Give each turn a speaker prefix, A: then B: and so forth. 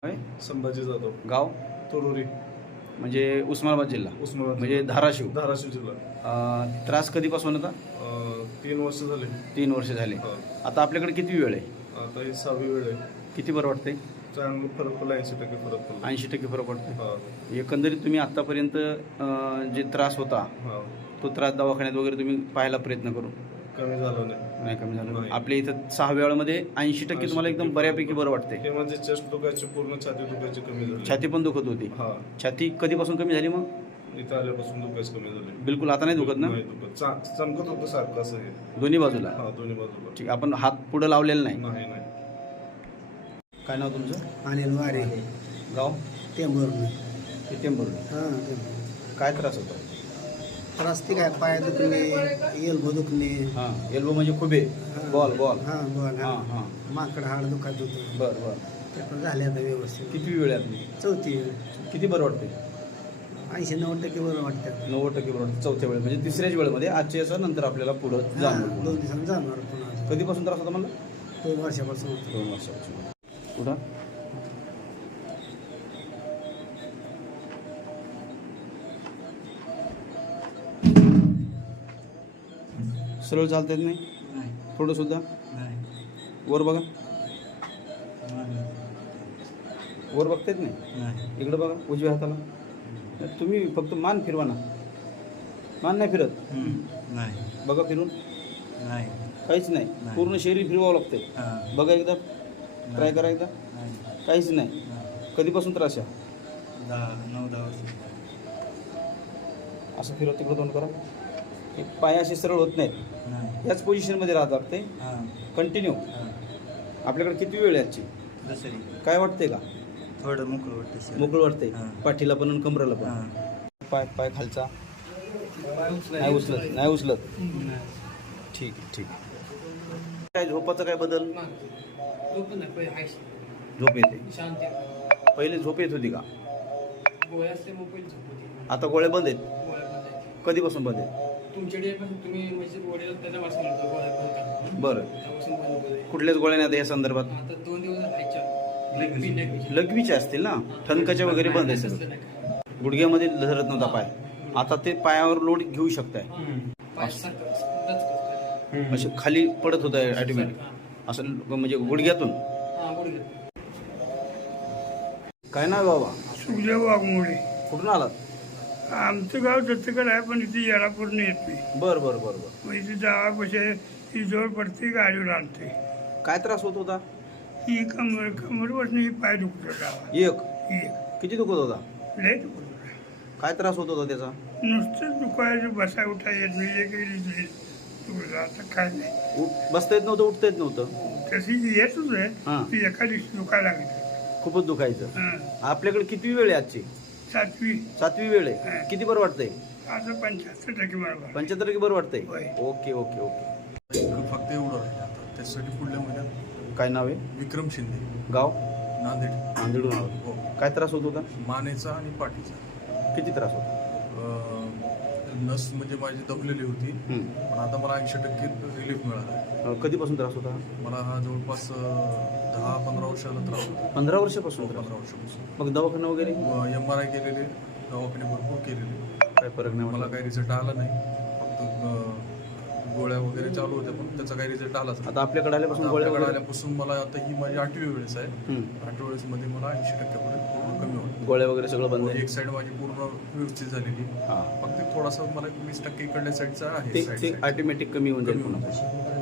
A: होय?
B: संभाजी जाधव,
A: गाव
B: तोरुरी,
A: म्हणजे उस्मानाबाद जिल्हा,
B: उस्मानाबाद
A: म्हणजे धाराशिव.
B: धाराशिव जिल्हा.
A: त्रास कधीपासून होता?
B: 3 वर्ष झाले.
A: 3 वर्ष झाले.
B: हा.
A: आता आपल्याकडे किती वेळ आहे?
B: आता ही 6वी वेळ आहे.
A: किती बरं वाटते?
B: चांगलं फरक पडला, 80% फरक पडला.
A: 80% फरक पडते.
B: हा.
A: एकंदरीत तुम्ही आत्तापर्यंत जे त्रास होता
B: हा.
A: तो त्रास दवाखान्यात वगैरे तुम्ही पाहायला प्रयत्न करू,
B: कमी झालं नाही.
A: नाही कमी झालं.
B: नाही.
A: आपल्या इथं 6 वेळामध्ये 80% तुम्हाला एकदम बऱ्यापैकी बरं वाटते.
B: हे म्हणजे चेस्ट दुखायची, पूर्ण छाती दुखायची कमी झाली.
A: छाती पण दुखत होती.
B: हा.
A: छाती कधीपासून कमी झाली मग?
B: इथं आल्यापासून दुखायचं कमी झाले.
A: बिलकुल आता नाही दुखत ना?
B: नाही दुखत. चमकत होतं सारखं असं हे.
A: दोन्ही बाजूला?
B: हा, दोन्ही बाजूला.
A: ठीक. आपण हात पुढे लावलेला नाही?
B: नाही नाही.
A: काय नाव तुमचं?
C: अनिल वारे,
A: गाव
C: टेंभुर्णी.
A: टेंभुर्णी.
C: हां,
A: काय त्रास होतो?
C: त्रास ती काय, पाय दुखणे, एल्बो दुखणे.
A: हां, एल्बो म्हणजे खुबे,
C: हां.
A: Ball ball.
C: हां, बॉल.
A: हां
C: हां,
A: हां.
C: माकड हाड दुखत होतं.
A: बरं बरं.
C: ते पण झाले आता व्यवस्थित.
A: किती वेळ आहे आपली?
C: चौथी
A: किती बरं वाटते?
C: 80-90% बरं वाटतं.
A: 90% बरं वाटते चौथ्या वेळ, म्हणजे तिसऱ्याच वेळेमध्ये. आजच्या याचा नंतर आपल्याला पुढं
C: हां,
A: जाणवलं.
C: 2 दिवसांनी जाणार पुन्हा.
A: कधीपासून त्रास होता मला?
C: 2 वर्षापासून होतं.
A: 2 वर्षापासून. पुढं सरळ चालता येत नाही थोडं सुद्धा? वर बघा, वर बघता येत नाही. इकडं बघा, उजव्या हाताला. तुम्ही फक्त मान फिरवा ना. मान नाही फिरत?
C: नाही.
A: बघा फिरून.
C: नाही.
A: काहीच नाही. पूर्ण शरीर फिरवावं लागतंय. बघा एकदा, ट्राय करा एकदा. काहीच नाही. कधीपासून त्रास आहे?
C: 9-10 वर्ष.
A: असं फिरव, तिकडं तोंड करा. हे पाय असे सरळ होत नाहीत. याच पोझिशनमध्ये राहत लागते कंटिन्यू. आपल्याकडे किती वेळ आहे आजची? काय वाटते का?
C: थोडं मोकळं वाटतं.
A: मोकळं वाटते?
C: हां.
A: पाठीला पण आणि कमरेला पण? पाय पाय खालचा नाही उचलत? नाही उचलत. ठीक आहे, ठीक आहे. काय झोपाचा काय बदल? झोप येते? पहिले झोप येत होती का? आता गोळ्या बंद आहेत? कधीपासून बंद आहेत? बरं. कुठल्याच गोळ्या नाही आता या संदर्भात? लघवीच्या असतील ना, ठणकाच्या वगैरे बंद आहे सगळं. गुडघ्यामध्ये धरत नव्हता पाय, आता ते पायावर लोड घेऊ शकताय. असे खाली पडत होत आहे ऑटोमॅटिक असं, म्हणजे गुडघ्यातून. काय नाव बाबा?
D: सुखदेव वाघमोडे.
A: कुठून आलात?
D: आमचं गाव दत्तगड आहे, पण इथे येळापूरनं येत नाही.
A: बरं बरं बरं बरं.
D: मग इथे जावापाशी ही जोड पडते, गाडीवर आणते.
A: काय त्रास होत होता?
D: ही कमर बसणं, ही पाय दुखत होता.
A: एक किती दुखत होता?
D: लय दुखत होता.
A: काय त्रास होत होता त्याचा?
D: नुसतं दुखायचं, बसाय उठाय येत नाही. दुखत. आता काय नाही,
A: बसता येत नव्हतं, उठता येत नव्हतं?
D: तशी येतच आहे.
A: हां.
D: ती एका दिवशी दुखायला लागली.
A: खूपच दुखायचं.
D: हां.
A: आपल्याकडे किती वेळ आहे आजची?
D: 7वी.
A: 7वी वेळ आहे.
D: हां.
A: किती बरं वाटतंय?
D: आता 75% बरोबर.
A: 75% बरं वाटतंय?
D: होय.
A: Okay okay okay.
E: फक्त एवढं आहे आता. त्याच्यासाठी पुढल्या महिन्यात
A: काय नाव आहे?
E: विक्रम शिंदे,
A: गाव?
E: नांदेड.
A: नांदेडून आलो.
E: हो.
A: काय त्रास होत होता?
E: मानेचा आणि पाठीचा.
A: किती त्रास होता?
E: नस म्हणजे माझी दबलेली होती, पण आता मला 80% रिलीफ मिळाला.
A: कधीपासून त्रास होता?
E: मला हा जवळपास 10-15 वर्षाला त्रास होता.
A: 15 वर्षापासून?
E: 15 वर्षापासून.
A: मग दवाखाना वगैरे?
E: MRI केलेले, दवाखाने भरपूर केलेले.
A: काय फरक नाही?
E: मला काही रिझल्ट आला नाही. फक्त गोळ्या वगैरे चालू होत्या, पण त्याचा काही रिझल्ट आलाच नाही.
A: आता आपल्याकडे आल्यापासून गोळ्या
E: आपल्याकडे
A: वगैरे?
E: आल्यापासून मला आता ही माझी 8वी वेळेस आहे. 8वी वेळेसमध्ये मला 80% पर्यंत कमी होतं.
A: गोळ्या वगैरे सगळं बंद आहे?
E: एक साईड माझी पूर्ण व्यवस्थित झालेली.
A: हां.
E: फक्त थोडासा मला 20% इकडल्या साईडचा आहे.
A: ते ऑटोमॅटिक कमी होऊन जाईल पुन्हा.